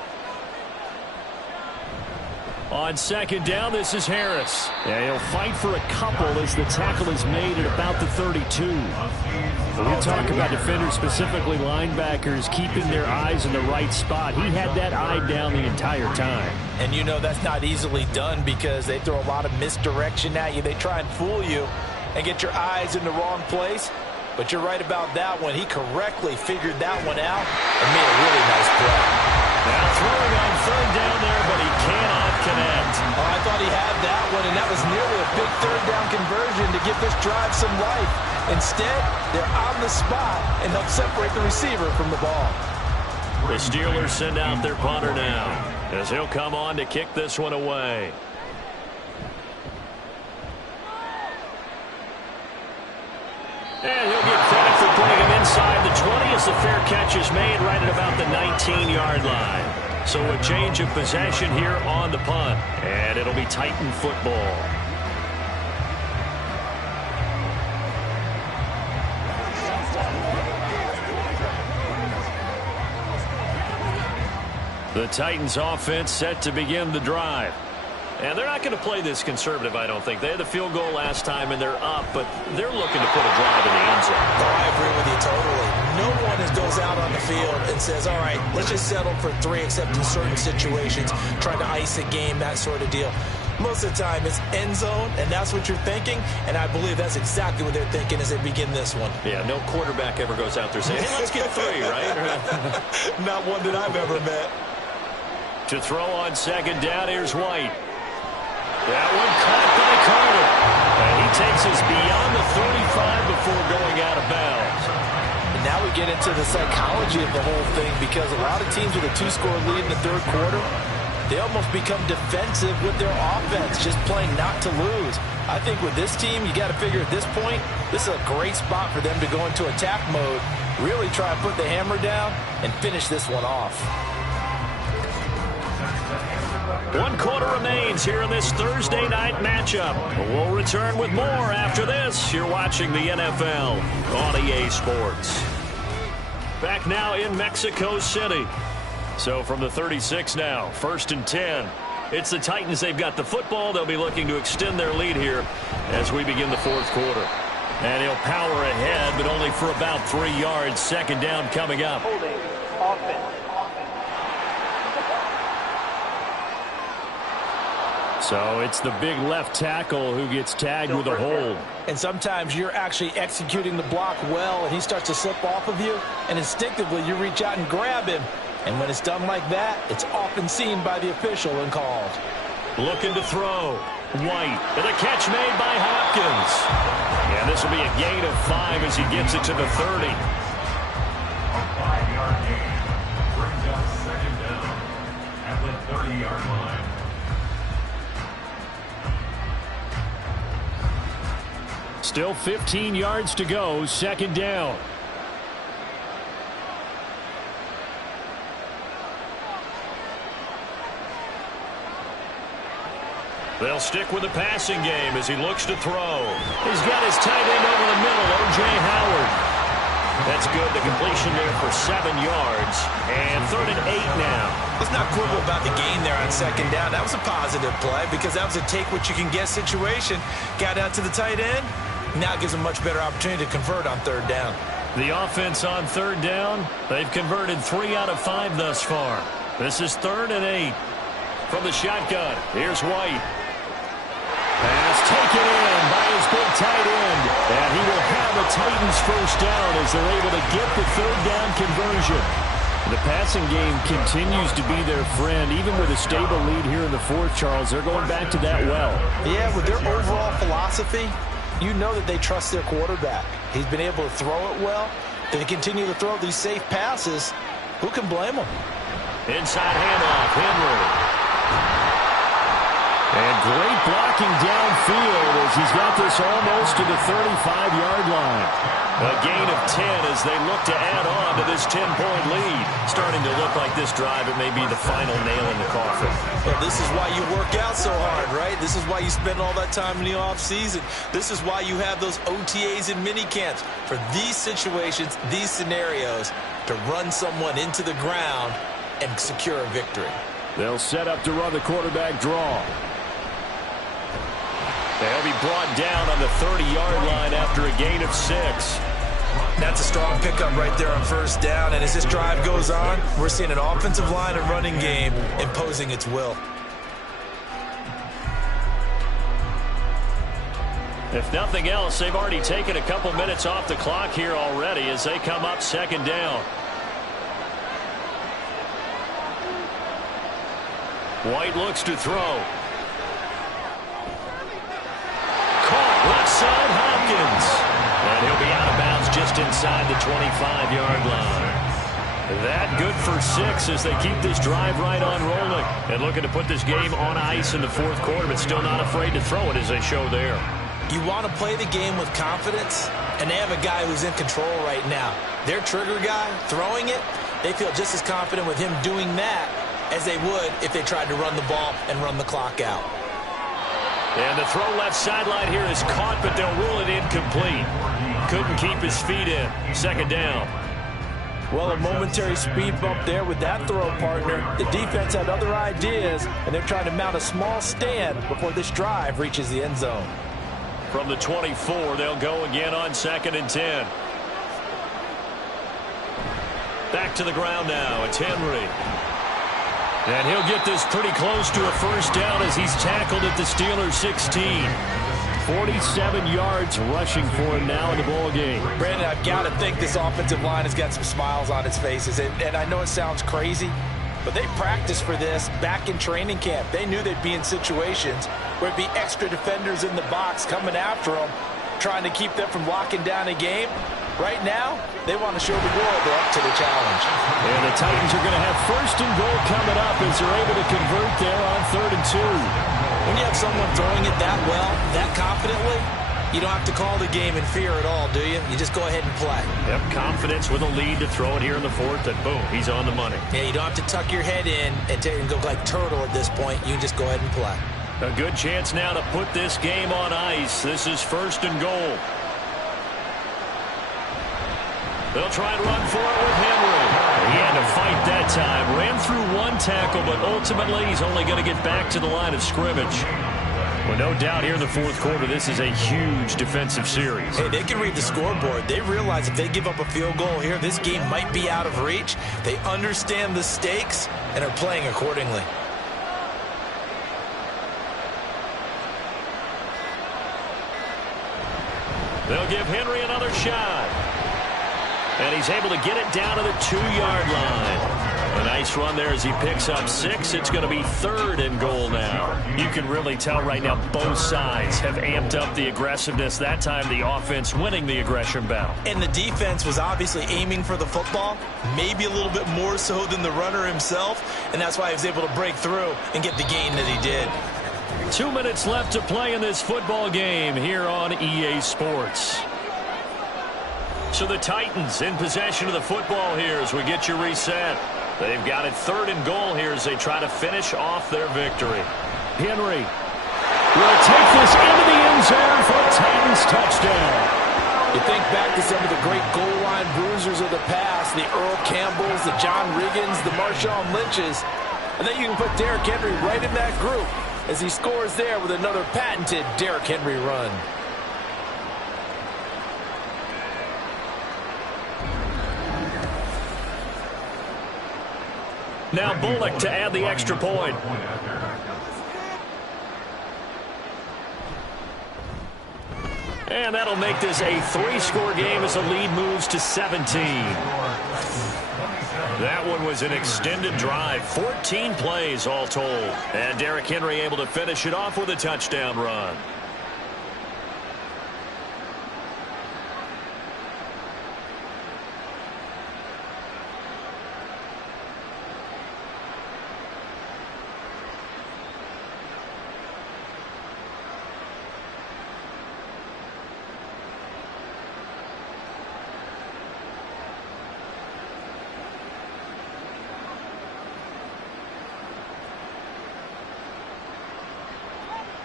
On second down, this is Harris. Yeah, he'll fight for a couple as the tackle is made at about the 32. When we talk about defenders, specifically linebackers, keeping their eyes in the right spot. He had that eye down the entire time. And you know that's not easily done because they throw a lot of misdirection at you. They try and fool you and get your eyes in the wrong place. But you're right about that one. He correctly figured that one out and made a really nice play. Now throwing on third down there, but he cannot connect. Oh, I thought he had that one, and that was nearly a big third down conversion to give this drive some life. Instead, they're on the spot and help separate the receiver from the ball. The Steelers send out their punter now as he'll come on to kick this one away. And he'll get credit for putting him inside the 20 as the fair catch is made right at about the 19-yard line. So a change of possession here on the punt, and it'll be Titan football. The Titans offense set to begin the drive. And they're not going to play this conservative, I don't think. They had the field goal last time, and they're up, but they're looking to put a drive in the end zone. Oh, I agree with you totally. No one goes out on the field and says, all right, let's just settle for 3, except in certain situations, trying to ice a game, that sort of deal. Most of the time, it's end zone, and that's what you're thinking, and I believe that's exactly what they're thinking as they begin this one. Yeah, no quarterback ever goes out there saying, hey, let's get 3, right? Not one that I've ever met. To throw on second down, here's White. That one caught by Carter. And he takes us beyond the 35 before going out of bounds. And now we get into the psychology of the whole thing because a lot of teams with a 2-score lead in the third quarter, they almost become defensive with their offense, just playing not to lose. I think with this team, you got to figure at this point, this is a great spot for them to go into attack mode, really try and put the hammer down and finish this one off. 1 quarter remains here in this Thursday night matchup. We'll return with more after this. You're watching the NFL on EA Sports. Back now in Mexico City. So from the 36 now, 1st and 10. It's the Titans. They've got the football. They'll be looking to extend their lead here as we begin the 4th quarter. And he'll power ahead, but only for about 3 yards. Second down coming up. Holding offense. So it's the big left tackle who gets tagged with a hold. And sometimes you're actually executing the block well, and he starts to slip off of you, and instinctively you reach out and grab him. And when it's done like that, it's often seen by the official and called. Looking to throw. White. And a catch made by Hopkins. And this will be a gain of 5 as he gets it to the 30. A 5-yard gain brings up second down at the 30-yard line. Still 15 yards to go, second down. They'll stick with the passing game as he looks to throw. He's got his tight end over the middle, O.J. Howard. That's good. The completion there for 7 yards. And 3rd and 8 now. Let's not quibble about the gain there on second down. That was a positive play because that was a take-what-you-can-get situation. Got out to the tight end. Now gives them a much better opportunity to convert on 3rd down. The offense on 3rd down, they've converted 3 out of 5 thus far. This is 3rd and 8. From the shotgun, here's White. Pass taken in by his big tight end. And he will have a Titans first down as they're able to get the 3rd down conversion. The passing game continues to be their friend. Even with a stable lead here in the 4th, Charles, they're going back to that well. Yeah, with their overall philosophy, you know that they trust their quarterback. He's been able to throw it well. They continue to throw these safe passes. Who can blame them? Inside handoff, Henry. And great blocking downfield as he's got this almost to the 35-yard line. A gain of 10 as they look to add on to this 10-point lead. Starting to look like this drive, it may be the final nail in the coffin. Well, this is why you work out so hard, right? This is why you spend all that time in the offseason. This is why you have those OTAs and mini camps for these situations, these scenarios, to run someone into the ground and secure a victory. They'll set up to run the quarterback draw. They'll be brought down on the 30-yard line after a gain of 6. That's a strong pickup right there on first down. And as this drive goes on, we're seeing an offensive line and running game imposing its will. If nothing else, they've already taken a couple minutes off the clock here already as they come up second down. White looks to throw. Caught left side, Hopkins. And he'll be out of bounds just inside the 25-yard line. That good for 6 as they keep this drive right on rolling. And looking to put this game on ice in the fourth quarter, but still not afraid to throw it as they show there. You want to play the game with confidence, and they have a guy who's in control right now. Their trigger guy, throwing it, they feel just as confident with him doing that as they would if they tried to run the ball and run the clock out. And the throw left sideline here is caught, but they'll rule it incomplete. Couldn't keep his feet in. Second down. Well, a momentary speed bump there with that throw, partner. The defense had other ideas, and they're trying to mount a small stand before this drive reaches the end zone. From the 24, they'll go again on 2nd and 10. Back to the ground now. It's Henry. And he'll get this pretty close to a first down as he's tackled at the Steelers' 16. 47 yards rushing for him now in the ball game. Brandon, I've got to think this offensive line has got some smiles on its faces. And I know it sounds crazy, but they practiced for this back in training camp. They knew they'd be in situations where it'd be extra defenders in the box coming after them, trying to keep them from locking down a game. Right now, they want to show the world they're up to the challenge. And the Titans are going to have 1st and goal coming up as they're able to convert there on 3rd and 2. When you have someone throwing it that well, that confidently, you don't have to call the game in fear at all, do you? You just go ahead and play. Yep, confidence with a lead to throw it here in the 4th, and boom, he's on the money. Yeah, you don't have to tuck your head in and go like turtle at this point. You can just go ahead and play. A good chance now to put this game on ice. This is 1st and goal. They'll try and run for it with Henry. He had to fight that time. Ran through one tackle, but ultimately he's only going to get back to the line of scrimmage. Well, no doubt here in the fourth quarter, this is a huge defensive series. Hey, they can read the scoreboard. They realize if they give up a field goal here, this game might be out of reach. They understand the stakes and are playing accordingly. They'll give Henry another shot. And he's able to get it down to the 2-yard line. A nice run there as he picks up 6. It's going to be 3rd and goal now. You can really tell right now both sides have amped up the aggressiveness. That time the offense winning the aggression battle. And the defense was obviously aiming for the football, maybe a little bit more so than the runner himself. And that's why he was able to break through and get the gain that he did. 2 minutes left to play in this football game here on EA Sports. So the Titans in possession of the football here as we get you reset. They've got it 3rd and goal here as they try to finish off their victory. Henry will take this into the end zone for a Titans touchdown. You think back to some of the great goal line bruisers of the past, the Earl Campbells, the John Riggins, the Marshawn Lynches. I think you can put Derrick Henry right in that group as he scores there with another patented Derrick Henry run. Now Bullock to add the extra point. And that'll make this a 3-score game as the lead moves to 17. That one was an extended drive, 14 plays all told. And Derrick Henry able to finish it off with a touchdown run.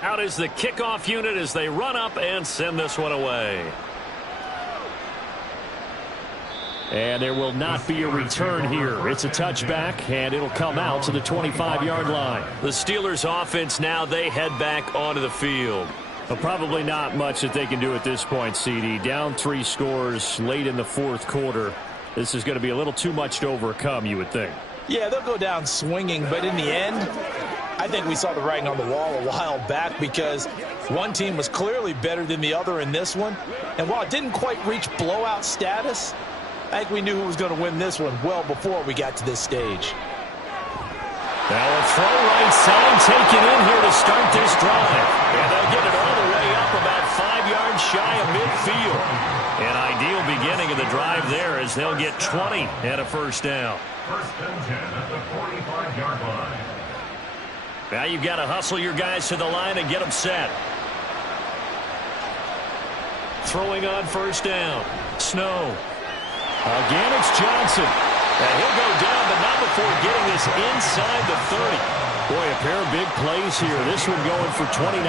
Out is the kickoff unit as they run up and send this one away. And there will not be a return here. It's a touchback, and it'll come out to the 25-yard line. The Steelers' offense now, they head back onto the field. Well, probably not much that they can do at this point, CD. Down 3 scores late in the fourth quarter. This is going to be a little too much to overcome, you would think. Yeah, they'll go down swinging, but in the end, I think we saw the writing on the wall a while back because one team was clearly better than the other in this one. And while it didn't quite reach blowout status, I think we knew who was going to win this one well before we got to this stage. Now a throw right side taken in here to start this drive. And they'll get it all the way up about 5 yards shy of midfield. An ideal beginning of the drive there as they'll get 20 and a first down. First and 10 at the 45-yard line. Now you've got to hustle your guys to the line and get them set. Throwing on first down. Snow. Again, it's Johnson. And he'll go down, but not before getting this inside the 30. Boy, a pair of big plays here. This one going for 29.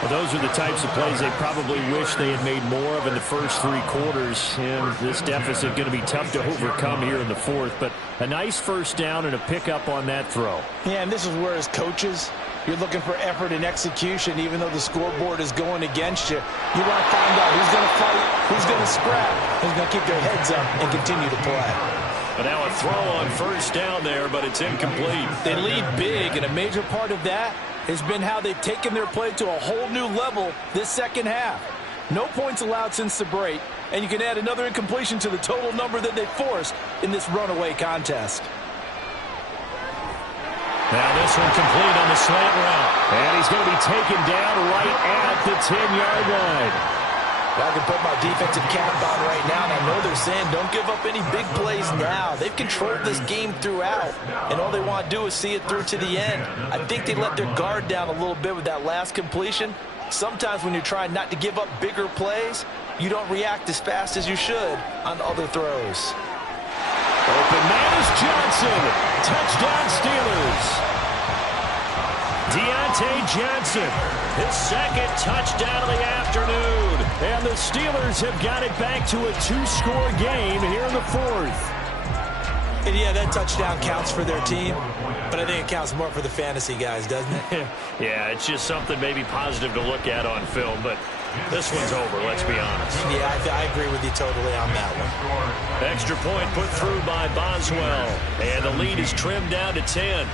Well, those are the types of plays they probably wish they had made more of in the first 3 quarters. And this deficit going to be tough to overcome here in the fourth. But a nice first down and a pickup on that throw. Yeah, and this is where as coaches, you're looking for effort and execution, even though the scoreboard is going against you. You want to find out who's going to fight, who's going to scrap, who's going to keep their heads up and continue to play. But now a throw on first down there, but it's incomplete. They lead big, and a major part of that has been how they've taken their play to a whole new level this second half. No points allowed since the break, and you can add another incompletion to the total number that they forced in this runaway contest. Now this one complete on the slant route. And he's going to be taken down right at the 10-yard line. I can put my defensive cap on right now, and I know they're saying don't give up any big plays now. They've controlled this game throughout, and all they want to do is see it through to the end. I think they let their guard down a little bit with that last completion. Sometimes when you're trying not to give up bigger plays, you don't react as fast as you should on other throws. Open man is Johnson. Touchdown Steelers. Deontay Johnson, his second touchdown of the afternoon. And the Steelers have got it back to a 2-score game here in the fourth. And yeah, that touchdown counts for their team, but I think it counts more for the fantasy guys, doesn't it? Yeah, it's just something maybe positive to look at on film, but this one's over, let's be honest. Yeah, I agree with you totally on that one. Extra point put through by Boswell, and the lead is trimmed down to 10.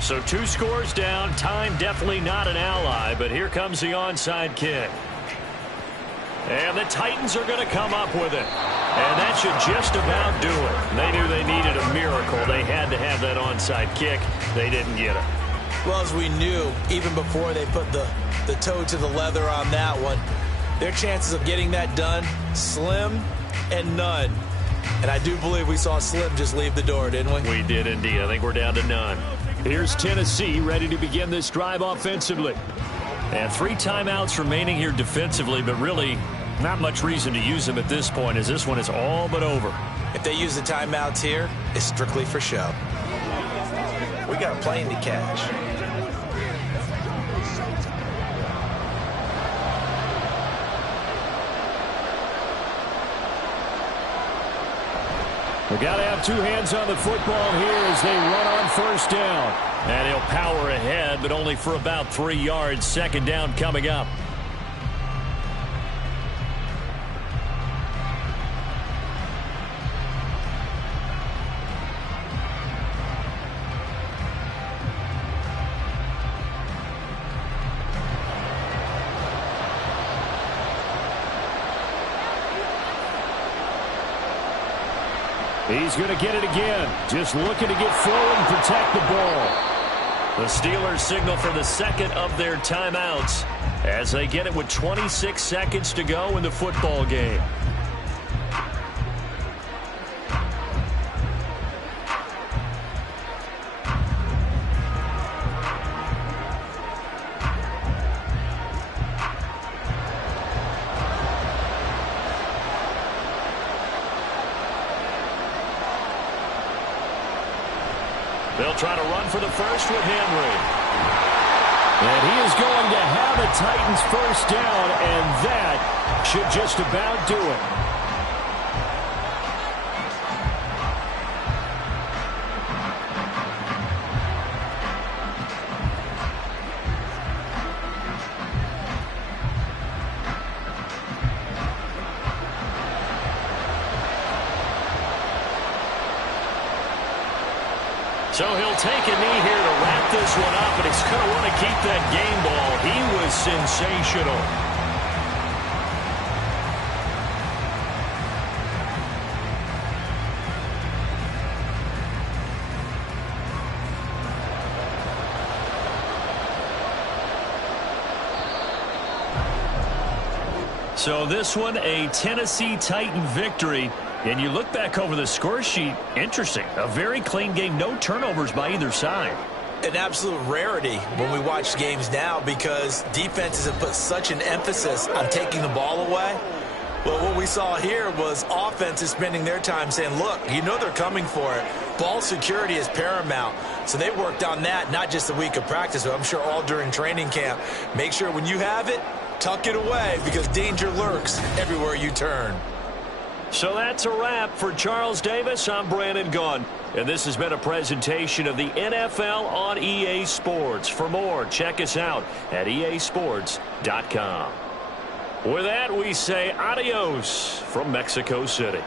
So 2 scores down. Time definitely not an ally, but here comes the onside kick. And the Titans are going to come up with it. And that should just about do it. They knew they needed a miracle. They had to have that onside kick. They didn't get it. Well, as we knew, even before they put the toe to the leather on that one, their chances of getting that done, slim and none. And I do believe we saw Slim just leave the door, didn't we? We did indeed. I think we're down to none. Here's Tennessee ready to begin this drive offensively. And 3 timeouts remaining here defensively, but really not much reason to use them at this point as this one is all but over. If they use the timeouts here, it's strictly for show. We got a plane to catch. We got to have 2 hands on the football here as they run on first down. And he'll power ahead, but only for about 3 yards. Second down coming up. He's going to get it again. Just looking to get forward and protect the ball. The Steelers signal for the second of their timeouts as they get it with 26 seconds to go in the football game. They'll try to run for the first with Henry. And he is going to have a Titans first down, and that should just about do it. So he'll take a knee here to wrap this one up, and he's going to want to keep that game ball. He was sensational. So this one, a Tennessee Titan victory. And you look back over the score sheet, interesting. A very clean game, no turnovers by either side. An absolute rarity when we watch games now because defenses have put such an emphasis on taking the ball away. Well, what we saw here was offenses spending their time saying, look, you know they're coming for it. Ball security is paramount. So they worked on that, not just a week of practice, but I'm sure all during training camp. Make sure when you have it, tuck it away because danger lurks everywhere you turn. So that's a wrap for Charles Davis. I'm Brandon Gaughan, and this has been a presentation of the NFL on EA Sports. For more, check us out at easports.com. With that, we say adios from Mexico City.